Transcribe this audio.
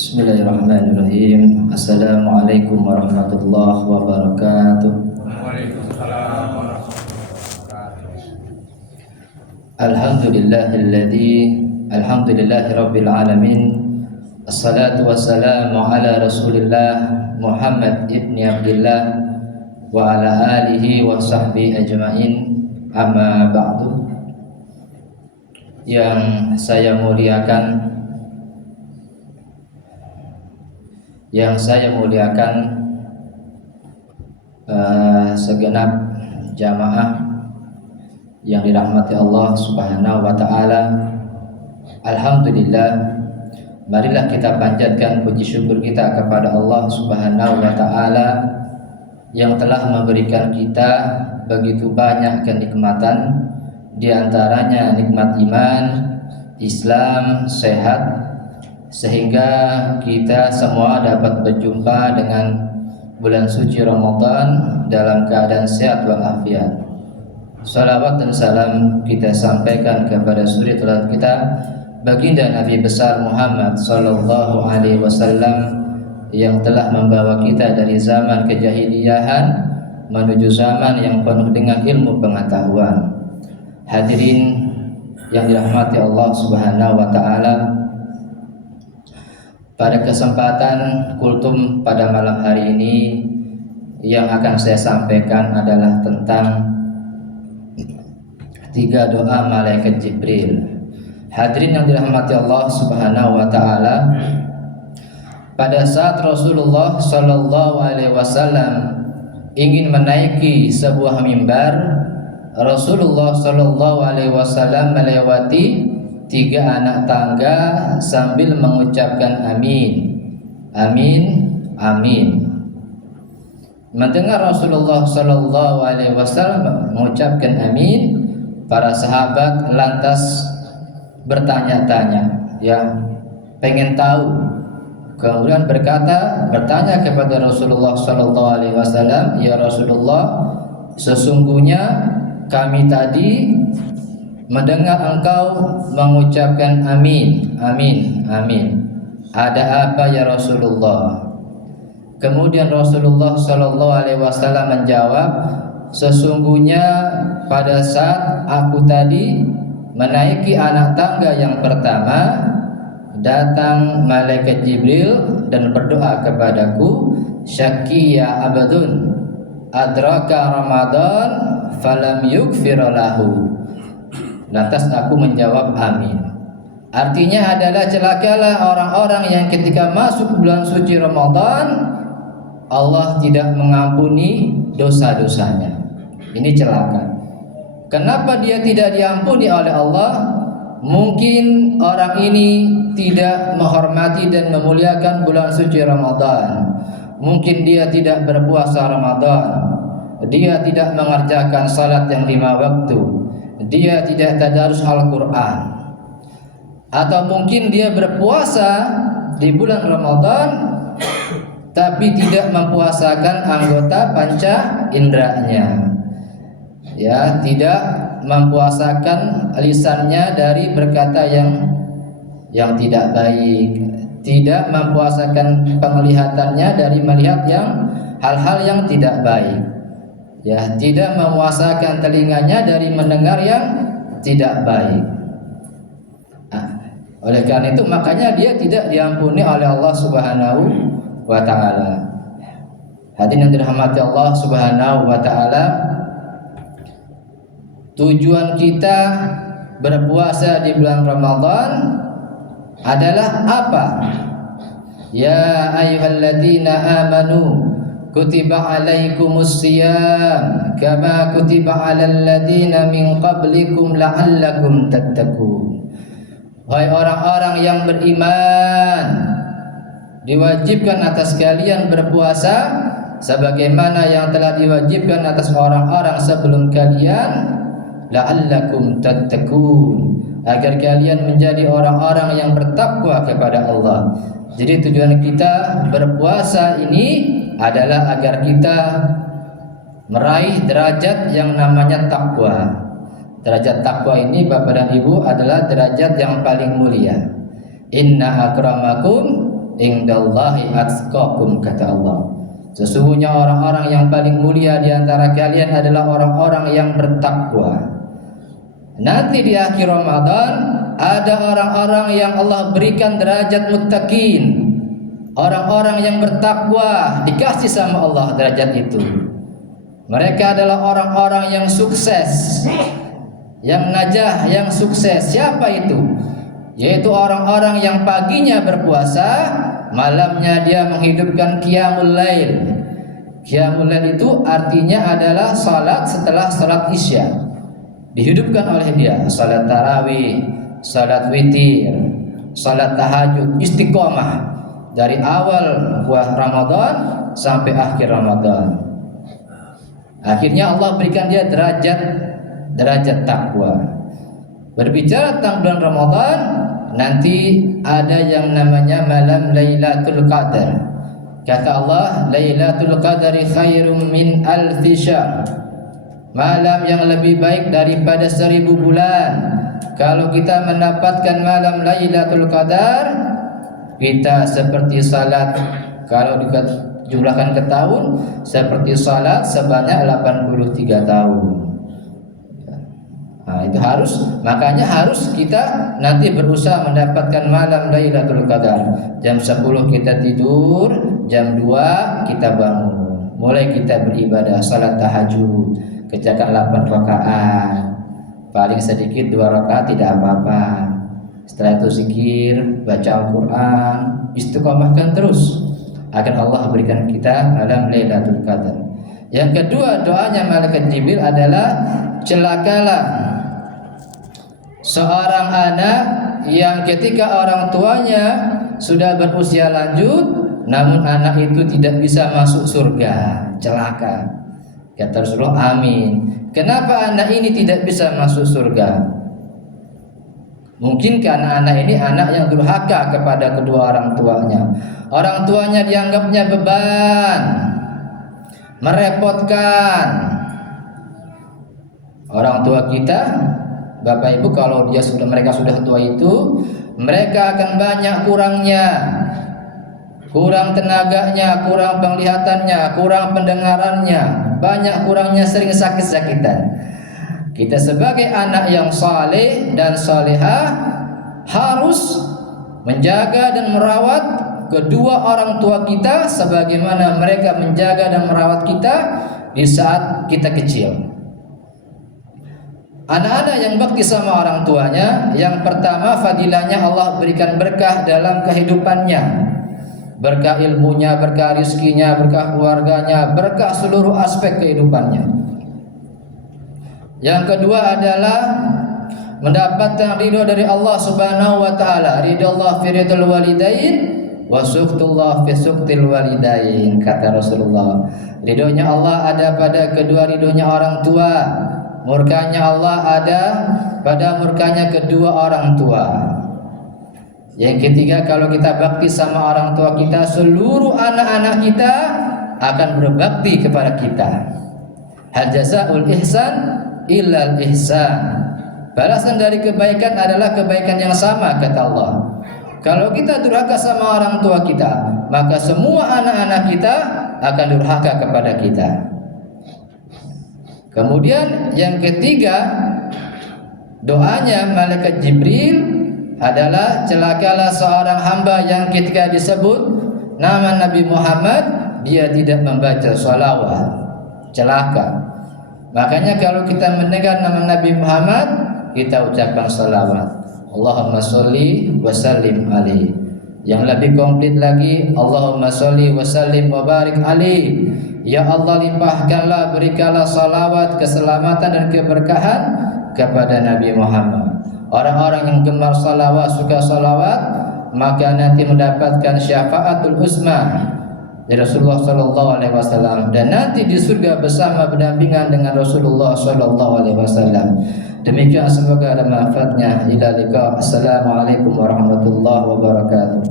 Bismillahirrahmanirrahim. Assalamualaikum warahmatullahi wabarakatuh. Waalaikumsalam warahmatullahi wabarakatuh. Alhamdulillahi rabbil alamin. Assalatu wassalamu ala Rasulillah Muhammad ibni Abdillah wa ala alihi wa sahbihi ajmain. Amma ba'du. Yang saya muliakan segenap jamaah yang dirahmati Allah Subhanahu wa taala. Alhamdulillah, marilah kita panjatkan puji syukur kita kepada Allah Subhanahu wa taala yang telah memberikan kita begitu banyak kenikmatan, di antaranya nikmat iman, Islam, sehat, sehingga kita semua dapat berjumpa dengan bulan suci Ramadan dalam keadaan sehat walafiat. Salawat dan salam kita sampaikan kepada suri teladan kita, baginda Nabi besar Muhammad sallallahu alaihi wasallam yang telah membawa kita dari zaman kejahiliahan menuju zaman yang penuh dengan ilmu pengetahuan. Hadirin yang dirahmati Allah Subhanahu wa taala, pada kesempatan kultum pada malam hari ini yang akan saya sampaikan adalah tentang 3 doa malaikat Jibril. Hadirin yang dirahmati Allah Subhanahu wa taala, pada saat Rasulullah sallallahu alaihi wasallam ingin menaiki sebuah mimbar, Rasulullah sallallahu alaihi wasallam melewati 3 anak tangga sambil mengucapkan amin, amin, amin. Mendengar Rasulullah sallallahu alaihi wasallam mengucapkan amin, para sahabat lantas bertanya-tanya, pengen tahu. Kemudian bertanya kepada Rasulullah sallallahu alaihi wasallam, "Ya Rasulullah, sesungguhnya kami tadi mendengar engkau mengucapkan amin, amin, amin. Ada apa ya Rasulullah?" Kemudian Rasulullah sallallahu alaihi wasallam menjawab, "Sesungguhnya pada saat aku tadi menaiki anak tangga yang pertama, datang malaikat Jibril dan berdoa kepadaku, 'Syaki ya abdun adraka Ramadan falam yukfir lahu.'" Lantas aku menjawab amin. Artinya adalah celakalah orang-orang yang ketika masuk bulan suci Ramadan Allah tidak mengampuni dosa-dosanya. Ini celaka. Kenapa dia tidak diampuni oleh Allah? Mungkin orang ini tidak menghormati dan memuliakan bulan suci Ramadan. Mungkin dia tidak berpuasa Ramadan. Dia tidak mengerjakan salat yang 5 waktu. Dia tidak tadarus Al-Quran. Atau mungkin dia berpuasa di bulan Ramadan tapi tidak mempuasakan anggota panca inderanya, tidak mempuasakan lisannya dari berkata yang tidak baik, tidak mempuasakan penglihatannya dari melihat hal-hal yang tidak baik, tidak memuasakan telinganya dari mendengar yang tidak baik. Oleh karena itu makanya dia tidak diampuni oleh Allah Subhanahu wa ta'ala. Hadirin yang dirahmati Allah Subhanahu wa ta'ala, tujuan kita berpuasa di bulan Ramadan adalah apa? Ya ayyuhalladzina amanu kutiba alaikumus siyam kama kutiba alal ladzina min qablikum la'allakum tattaqun. Wahai orang-orang yang beriman, diwajibkan atas kalian berpuasa sebagaimana yang telah diwajibkan atas orang-orang sebelum kalian, la'allakum tattaqun, agar kalian menjadi orang-orang yang bertakwa kepada Allah. Jadi tujuan kita berpuasa ini adalah agar kita meraih derajat yang namanya takwa. Derajat takwa ini Bapak dan Ibu adalah derajat yang paling mulia. Inna akramakum indallahi atqakum, kata Allah. Sesungguhnya orang-orang yang paling mulia di antara kalian adalah orang-orang yang bertakwa. Nanti di akhir Ramadan ada orang-orang yang Allah berikan derajat muttaqin. Orang-orang yang bertakwa dikasih sama Allah derajat itu. Mereka adalah orang-orang yang sukses, yang najah, yang sukses. Siapa itu? Yaitu orang-orang yang paginya berpuasa, malamnya dia menghidupkan qiyamul lail. Qiyamul lail itu artinya adalah salat setelah salat isya. Dihidupkan oleh dia salat tarawih, salat witir, salat tahajud, istiqomah dari awal buah Ramadan sampai akhir Ramadan. Akhirnya Allah berikan dia derajat takwa. Berbicara tentang bulan Ramadan, nanti ada yang namanya malam Lailatul Qadar. Kata Allah, Lailatul Qadari khairum min alfi syahr. Malam yang lebih baik daripada 1000 bulan. Kalau kita mendapatkan malam Lailatul Qadar, kita seperti salat, kalau dijumlahkan ke tahun, seperti salat sebanyak 83 tahun. Nah, itu makanya harus kita nanti berusaha mendapatkan malam Lailatul Qadar. Jam 10 kita tidur, jam 2 kita bangun. Mulai kita beribadah, salat tahajud, kerjakan 8 rakaat. Paling sedikit 2 rakaat tidak apa-apa. Setelah itu zikir, baca Al-Quran, istiqomahkan terus agar Allah berikan kita malam Lailatul Qadar. Yang kedua, doanya malaikat Jibril adalah celakalah seorang anak yang ketika orang tuanya sudah berusia lanjut, namun anak itu tidak bisa masuk surga. Celaka. Kata Rasulullah, amin. Kenapa anak ini tidak bisa masuk surga? Mungkin karena anak ini anak yang durhaka kepada kedua orang tuanya. Orang tuanya dianggapnya beban, merepotkan. Orang tua kita, Bapak Ibu, kalau mereka sudah tua itu, mereka akan banyak kurangnya. Kurang tenaganya, kurang penglihatannya, kurang pendengarannya, banyak kurangnya, sering sakit-sakitan. Kita sebagai anak yang saleh dan salehah harus menjaga dan merawat kedua orang tua kita sebagaimana mereka menjaga dan merawat kita di saat kita kecil. Anak-anak yang bakti sama orang tuanya, yang pertama fadilahnya Allah berikan berkah dalam kehidupannya. Berkah ilmunya, berkah rizkinya, berkah keluarganya, berkah seluruh aspek kehidupannya. Yang kedua adalah mendapatkan ridho dari Allah Subhanahu wa taala. Ridho Allah fi ridhil walidain wa suqtullah fi suqtil walidain, kata Rasulullah. Ridhonya Allah ada pada kedua ridhonya orang tua. Murkanya Allah ada pada murkanya kedua orang tua. Yang ketiga, kalau kita bakti sama orang tua kita, seluruh anak-anak kita akan berbakti kepada kita. Hal jazaa'ul ihsan illal ihsan. Balasan dari kebaikan adalah kebaikan yang sama, kata Allah. Kalau kita durhaka sama orang tua kita, maka semua anak-anak kita akan durhaka kepada kita. Kemudian yang ketiga, doanya malaikat Jibril adalah celakalah seorang hamba yang ketika disebut nama Nabi Muhammad dia tidak membaca sholawat. Celaka. Makanya kalau kita mendengar nama Nabi Muhammad, kita ucapkan sholawat. Allahumma sholli wa sallim alaihi. Yang lebih komplit lagi, Allahumma sholli wa sallim wa barik alaihi. Ya Allah, limpahkanlah, berikanlah salawat, keselamatan dan keberkahan kepada Nabi Muhammad. Orang-orang yang gemar salawat, suka salawat, maka nanti mendapatkan syafaatul uzma dari Rasulullah sallallahu alaihi wasallam, dan nanti di surga bersama berdampingan dengan Rasulullah sallallahu alaihi wasallam. Demikian, semoga ada manfaatnya. Ila liqa. Assalamualaikum warahmatullahi wabarakatuh.